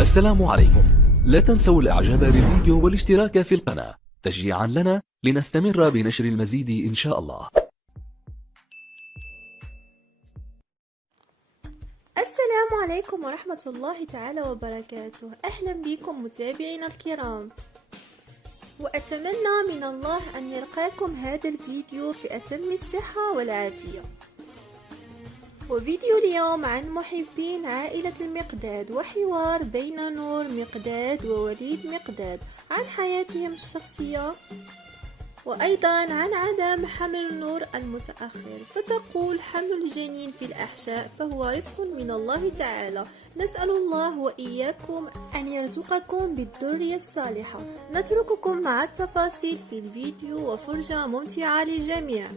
السلام عليكم. لا تنسوا الاعجاب بالفيديو والاشتراك في القناة تشجيعا لنا لنستمر بنشر المزيد ان شاء الله. السلام عليكم ورحمة الله تعالى وبركاته. أهلا بكم متابعينا الكرام، وأتمنى من الله أن يلقاكم هذا الفيديو في أتم الصحة والعافية. وفيديو اليوم عن محبين عائلة المقداد، وحوار بين نور مقداد ووليد مقداد عن حياتهم الشخصية، وأيضا عن عدم حمل نور المتأخر، فتقول: حمل الجنين في الأحشاء فهو رزق من الله تعالى، نسأل الله وإياكم أن يرزقكم بالذرية الصالحة. نترككم مع التفاصيل في الفيديو وفرجة ممتعة للجميع.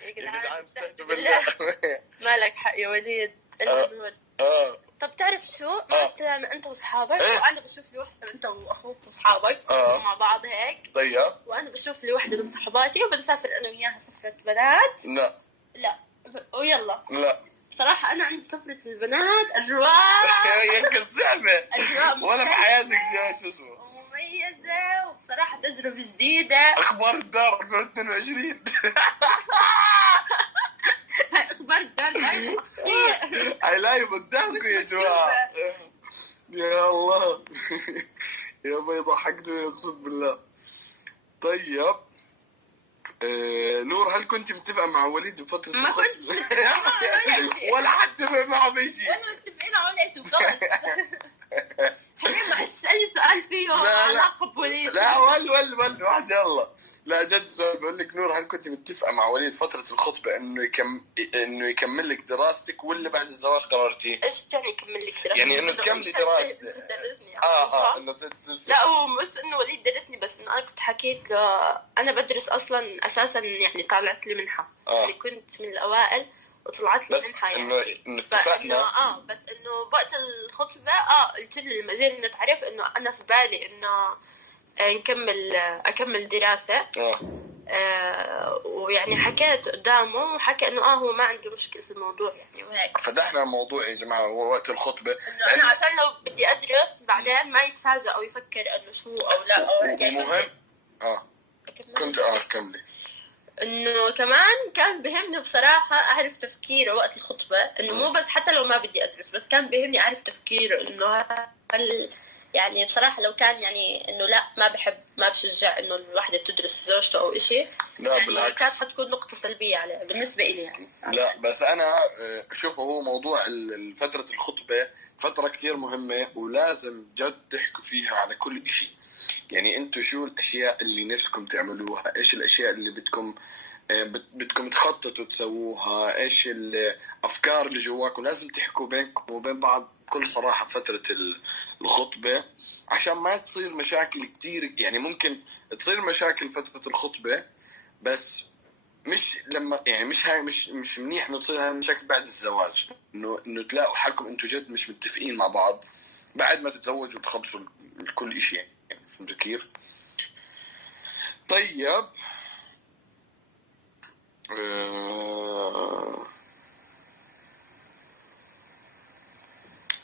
يا جدعان استهدوا بالله. مالك حق يا وليد؟ انت نور. طب تعرف شو؟ مع السلامة انت واصحابك، وانا بشوف لي وحده انت واخوك واصحابك مع بعض هيك. طيب. وانا بشوف لي وحده من صحباتي وبنسافر انا وياها سفرة بنات. لا ويلا. لا صراحة أنا عندي سفرة البنات أجواء يا كذابة. أجواء ولا بحياتك شو اسمه مميزة، وبصراحة تجربة جديدة. أخبار الدار 2022 هاي أخبار الدار لايف شخصية. هاي لايف قدامكم يا جماعة. يا الله يا بيضة حقني أقسم بالله. طيب نور، هل كنت متفقة مع وليد بفترة ما كنتش ولا حتى معه بيجي ولا متفقين على شيء خلص. حبيبي ما تسألني سؤال فيه علاقة بوليد. لا ول واحد يلا. لا جد سؤال، بقول لك نور، هل كنت متفقة مع وليد فترة الخطبة انه يكمل لك دراستك، ولا بعد الزواج قررتي؟ ايش يعني يكمل لك دراستك؟ يعني انه تكملي دراستك. تدرسني انه لا هو مش انه وليد درسني، بس انه انا كنت حكيت له انا بدرس اصلا اساسا، يعني طلعت لي منحة. يعني كنت من الاوائل وطلعت لي منحة، يعني انه اتفقنا. بس انه وقت الخطبة قلت له المزيد انه تعرف انه انا في بالي انه اكمل دراسة. ويعني حكيت قدامه وحكى انه هو ما عنده مشكلة في الموضوع يعني، وهيك فتحنا الموضوع يا جماعة وقت الخطبة، انه انا عشان لو بدي ادرس بعدين ما يتفاجئ او يفكر انه شو او لا او يعني مهم. كنت كملي. انه كمان كان بهمني بصراحة اعرف تفكيره وقت الخطبة، انه مو بس حتى لو ما بدي ادرس، بس كان بهمني اعرف تفكيره، انه هل يعني بصراحة لو كان يعني انه لا ما بشجع انه الواحدة تدرس زوجته او اشي، لا يعني بالعكس كانت حتكون نقطة سلبية عليه بالنسبة إلي يعني. لا بس انا شوف، هو موضوع فترة الخطبة فترة كثير مهمة، ولازم جد تحكوا فيها على كل اشي. يعني انتوا شو الاشياء اللي نفسكم تعملوها، ايش الاشياء اللي بدكم تخططوا تسووها، ايش الافكار اللي جواكم، لازم تحكوا بينكم وبين بعض بكل صراحة فترة الخطبة، عشان ما تصير مشاكل كتير. يعني ممكن تصير مشاكل فترة الخطبة، بس مش لما يعني مش منيح انه تصير هاي المشاكل بعد الزواج، انه تلاقوا حالكم انتوا جد مش متفقين مع بعض بعد ما تتزوجوا وتخلصوا كل شيء. يعني فهمتوا كيف؟ طيب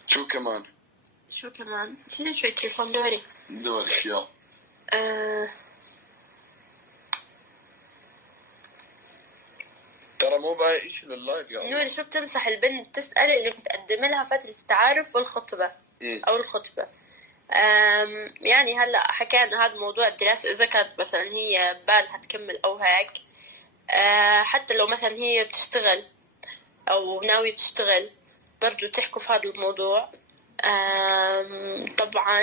شو كمان شوي تليفون دوري يلا. ترى مو باقي شيء لللايف يا نوري. شو بتنصح البنت تسأل اللي بتقدم لها فترة التعارف والخطبة أو الخطبة؟ يعني هلا حكينا هذا موضوع الدراسة، إذا كانت مثلا هي بالها تكمل أو هيك، حتى لو مثلا هي بتشتغل أو ناوية تشتغل برضو تحكوا في هذا الموضوع. طبعا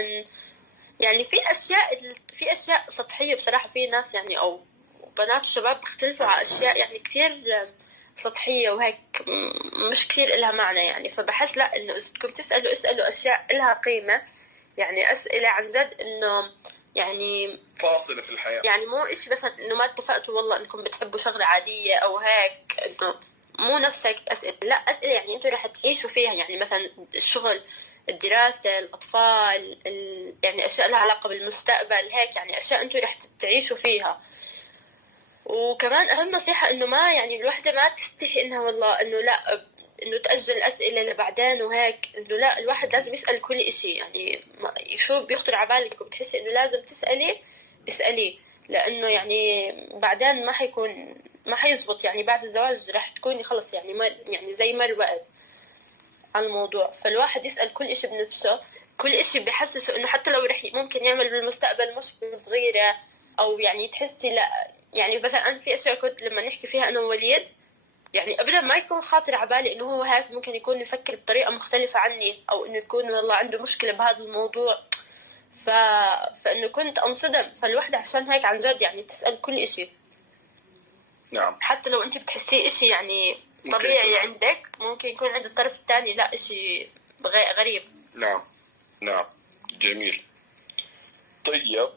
يعني في أشياء سطحية بصراحة، في ناس يعني أو بنات وشباب بيختلفوا على أشياء يعني كتير سطحية وهيك مش كتير إلها معنى يعني. فبحس لا، إنه إذا بدكم اسألوا أشياء إلها قيمة، يعني أسئلة عن جد إنه يعني فاصلة في الحياة، يعني مو إشي بس إنه ما اتفقتوا والله إنكم بتحبوا شغلة عادية أو هيك، إنه مو نفسك أسئلة، لا أسئلة يعني أنتوا رح تعيشوا فيها، يعني مثلا الشغل، الدراسة، الأطفال، يعني أشياء لها علاقة بالمستقبل هيك، يعني أشياء أنتوا رح تعيشوا فيها. وكمان أهم نصيحة إنه ما يعني الوحدة ما تستحي إنها والله إنه لا انه تأجل الأسئلة لبعدين وهيك، انه لا الواحد لازم يسأل كل اشي، يعني شو بيخطر على بالك وبتحسي انه لازم تسألي اسألي، لانه يعني بعدين ما حيزبط، يعني بعد الزواج رح تكوني خلص يعني يعني زي ما الوقت على الموضوع. فالواحد يسأل كل اشي بنفسه، كل اشي بيحسسه انه حتى لو رح ممكن يعمل بالمستقبل مشكلة صغيرة، او يعني تحسي لا يعني مثلا في اشياء كنت لما نحكي فيها انا ووليد يعني ابدا ما يكون خاطر على بالي انه هو هيك ممكن يكون يفكر بطريقه مختلفه عني، او انه يكون والله عنده مشكله بهذا الموضوع. فانه كنت انصدم. فالوحده عشان هيك عن جد يعني تسال كل إشي. نعم. حتى لو انت بتحسيه إشي يعني طبيعي عندك، ممكن يكون عند الطرف الثاني لا إشي غريب. نعم نعم جميل. طيب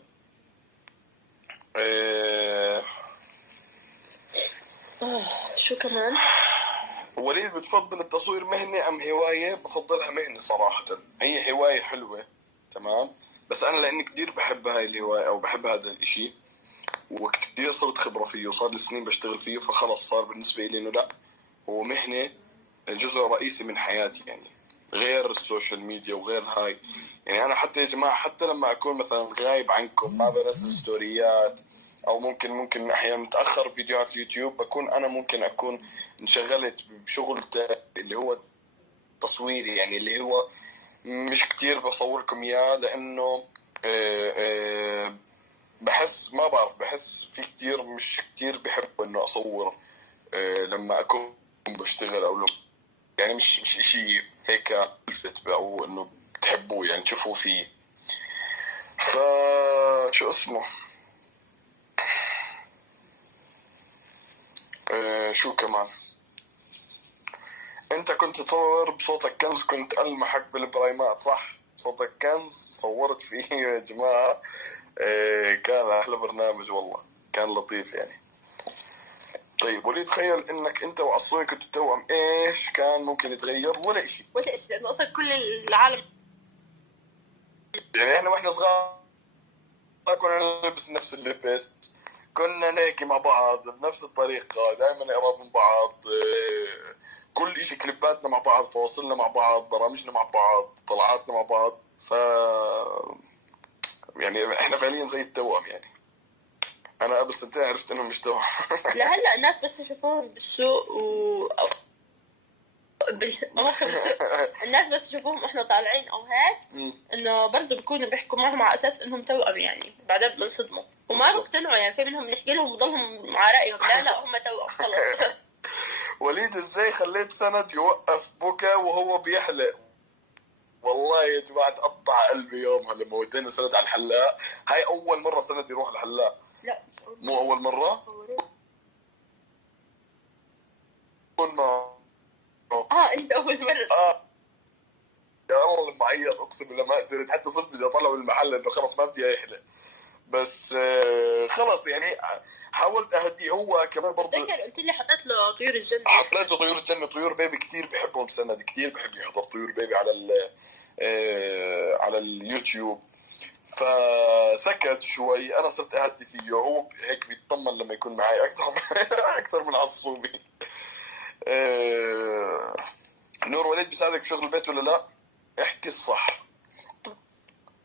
شو كمان؟ وليد بتفضل التصوير مهنة أم هواية؟ بفضلها مهنة صراحة. هي هواية حلوة تمام، بس أنا لأني كتير بحب هاي الهواية أو بحب هذا الإشي وكتير صرت خبرة فيه وصار لي سنين بشتغل فيه، فخلص صار بالنسبة لي إنه لا هو مهنة جزء رئيسي من حياتي يعني، غير السوشيال ميديا وغير هاي. يعني أنا حتى يا جماعة حتى لما أكون مثلا غايب عنكم ما بنزل ستوريات، او ممكن احيانا متاخر فيديوهات اليوتيوب، بكون انا ممكن اكون انشغلت بشغل اللي هو تصويري، يعني اللي هو مش كتير بصوركم اياه لانه بحس ما بعرف، بحس في كتير مش كتير بحب انه اصور لما اكون بشتغل او لو يعني مش اشي هيك ملفت او انه بتحبوه يعني تشوفوه فيه. فشو اسمه شو كمان، انت كنت تصور بصوتك كنز، كنت ألمحك بالبرايمات صح؟ صوتك كنز صورت فيه يا جماعة. كان احلى برنامج والله، كان لطيف يعني. طيب وليد تخيل انك انت وعصوي كنتوا توأم، ايش كان ممكن يتغير؟ ولا اشي لانه اصلا كل العالم يعني احنا واحنا صغار كنا نلبس نفس اللبس، كنا نحكي مع بعض بنفس الطريقة، دائما نقرب من بعض، كل إشي كليباتنا مع بعض، فواصلنا مع بعض، برامجنا مع بعض، طلعاتنا مع بعض. ف يعني احنا فعليا زي التوأم يعني. انا قبل سنتين عرفت انهم مش توأم. لهلا الناس بس يشوفوهم بالسوق الناس بس يشوفوهم احنا طالعين او هيك انه برضه بيكونوا بيحكوا معهم على اساس انهم توأم يعني، بعدين بنصدموا وما بيقتنعوا يعني. في منهم نحكي لهم وضلهم مع رأيهم لا هم توأم خلص. وليد ازاي خليت سند يوقف بكى وهو بيحلق؟ والله يا جماعة تقطع قلبي يومها لما ودينا سند على الحلاق. هاي أول مرة سند يروح الحلاق. لا مو أول مرة؟ انت أول مرة. يا الله لما عيط أقسم بالله ما قدرت، حتى صرت بدي أطلعه من المحل إنه خلص ما بدي يحلق، بس خلص يعني حاولت أهديه. هو كمان برضه قلت لي حطيت له طيور الجنة. حطيت له طيور الجنة. طيور بيبي كتير بحبهم سند، كتير بحب يحضر طيور بيبي على اليوتيوب. فسكت شوي، انا صرت اهدي فيه، هو هيك بيطمن لما يكون معي اكثر اكثر من عصوبي. نور وليد بيساعدك بشغل البيت ولا لا؟ احكي الصح.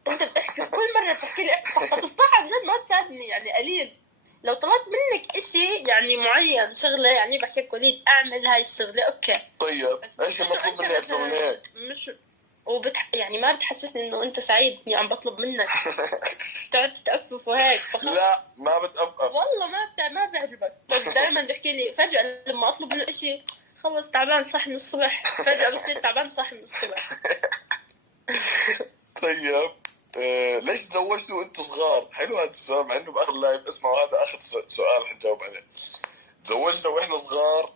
انت بتحكي كل مره بتحكي لي طب الصح عن جد ما تساعدني يعني قليل. لو طلبت منك اشي يعني معين شغله يعني بحكي لك وليد اعمل هاي الشغله اوكي. طيب ايش المطلوب مني اكثر من هيك؟ مش يعني ما بتحسسني انه انت سعيد اني عم بطلب منك تقعد تتأفف وهيك. لا ما بتأفف والله ما بيعجبك. بس دائما بحكي لي فجأة لما اطلب منه اشي خلص تعبان صح من الصبح، فجأة بصير تعبان صح من الصبح. طيب ليش تزوجتوا وانتم صغار؟ حلو هذا السؤال مع انه باخر لايف اسمعوا، هذا اخر سؤال حنجاوب عليه. تزوجنا واحنا صغار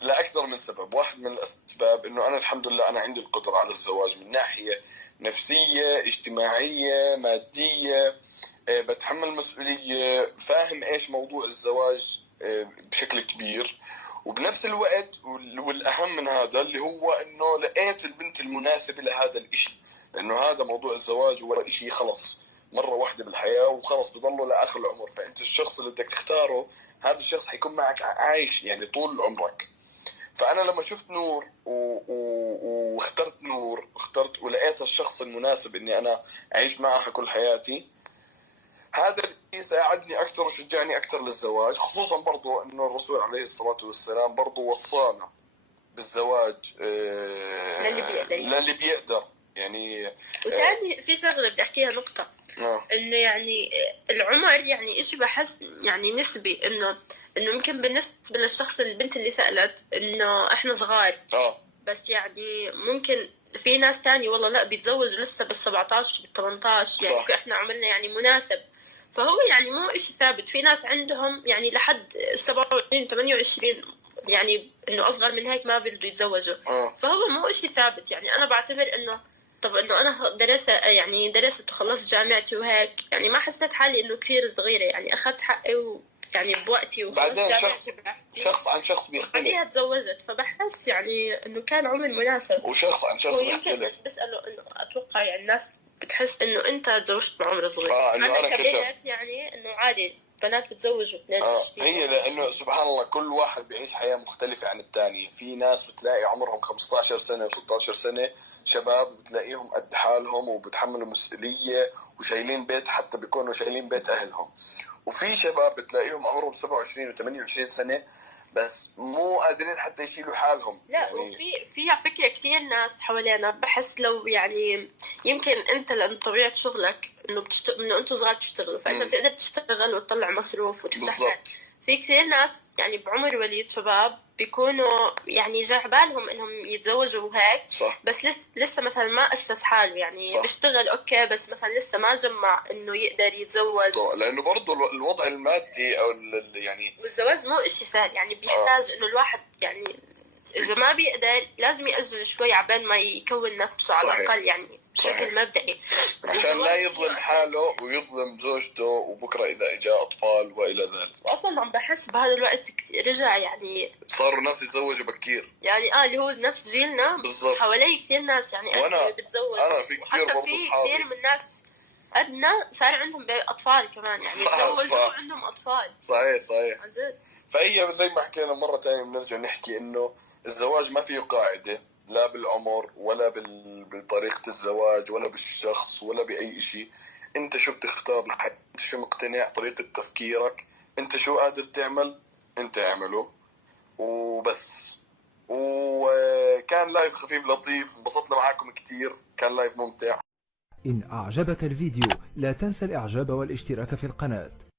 لأكثر من سبب. واحد من الأسباب إنه أنا الحمد لله أنا عندي القدرة على الزواج من ناحية نفسية اجتماعية مادية، بتحمل مسؤولية، فاهم إيش موضوع الزواج بشكل كبير. وبنفس الوقت والأهم من هذا اللي هو إنه لقيت البنت المناسبة لهذا الإشي، لأنه هذا موضوع الزواج هو إشي خلص مرة واحدة بالحياة وخلص بضله لآخر العمر. فأنت الشخص اللي بدك تختاره هذا الشخص حيكون معك عايش يعني طول عمرك. فانا لما شفت نور واخترت نور، اخترت ولقيت الشخص المناسب اني انا اعيش معها كل حياتي، هذا اللي ساعدني اكثر وشجعني اكثر للزواج. خصوصا برضو انه الرسول عليه الصلاة والسلام برضو وصانا بالزواج للي بيقدر يعني. وثاني في شغلة بدي احكيها نقطة، انه يعني العمر يعني ايش بحس يعني نسبي، انه يمكن بالنسبة للشخص البنت اللي سألت انه احنا صغار بس يعني ممكن في ناس تاني والله لا بيتزوجوا لسه بال17 بال18 يعني احنا عمرنا يعني مناسب. فهو يعني مو اشي ثابت، في ناس عندهم يعني لحد 27 28 يعني انه اصغر من هيك ما بيرضوا يتزوجوا. فهو مو اشي ثابت. يعني انا بعتبر انه طب انه انا درست وخلصت جامعتي وهيك، يعني ما حسيت حالي انه كثير صغيرة، يعني اخذت حقي يعني بوقتي وخلصت جامعتي براحتي. شخص عن شخص بيختلف. بعديها تزوجت، فبحس يعني انه كان عمر مناسب. وشخص عن شخص بيختلف. بس بسأله انه اتوقع يعني الناس بتحس انه انت تزوجت بعمر صغير. أنا كبنت يعني انه عادي بنات بتزوجوا 22. هي لانه سبحان الله كل واحد بيعيش حياة مختلفة عن الثاني. في ناس بتلاقي عمرهم 15 سنة و16 سنة شباب بتلاقيهم قد حالهم وبتحملوا مسؤولية وشايلين بيت، حتى بيكونوا شايلين بيت اهلهم. وفي شباب بتلاقيهم عمرهم 27 و28 سنة بس مو قادرين حتى يشيلوا حالهم. لا يعني وفي على فكرة كتير ناس حوالينا بحس لو يعني يمكن انت لان طبيعة شغلك انه انه انتوا صغار تشتغلوا، فانت بتقدر تشتغل وتطلع مصروف وتفتح بيت. في كثير ناس يعني بعمر وليد شباب بيكونوا يعني جا بالهم انهم يتزوجوا وهيك، بس لسه مثلا ما اسس حاله، يعني بيشتغل اوكي بس مثلا لسه ما جمع انه يقدر يتزوج. لانه برضه الوضع المادي او يعني والزواج مو اشي سهل، يعني بيحتاج انه الواحد يعني اذا ما بيقدر لازم يأجل شوي عبال ما يكون نفسه على الاقل يعني بشكل مبدئي، عشان لا يظلم حاله ويظلم زوجته وبكره اذا اجا اطفال والى ذلك. واصلا عم بحس بهذا الوقت رجع يعني صاروا ناس يتزوجوا بكير، يعني اللي هو نفس جيلنا. بالضبط. حوالي كثير ناس يعني وانا بتزوج. انا في كثير برضه اصحابي كثير من الناس قدنا صار عندهم اطفال كمان، يعني تزوجوا عندهم اطفال. صحيح عن جد. فهي زي ما حكينا مرة تانية بنرجع نحكي انه الزواج ما فيه قاعدة، لا بالعمر ولا بطريقة الزواج ولا بالشخص ولا بأي شيء. انت شو بتختار لحد، انت شو مقتنع، طريقة تفكيرك، انت شو قادر تعمل انت اعمله وبس. وكان لايف خفيف لطيف، انبسطنا معاكم كتير، كان لايف ممتع. إن أعجبك الفيديو لا تنسى الإعجاب والاشتراك في القناة.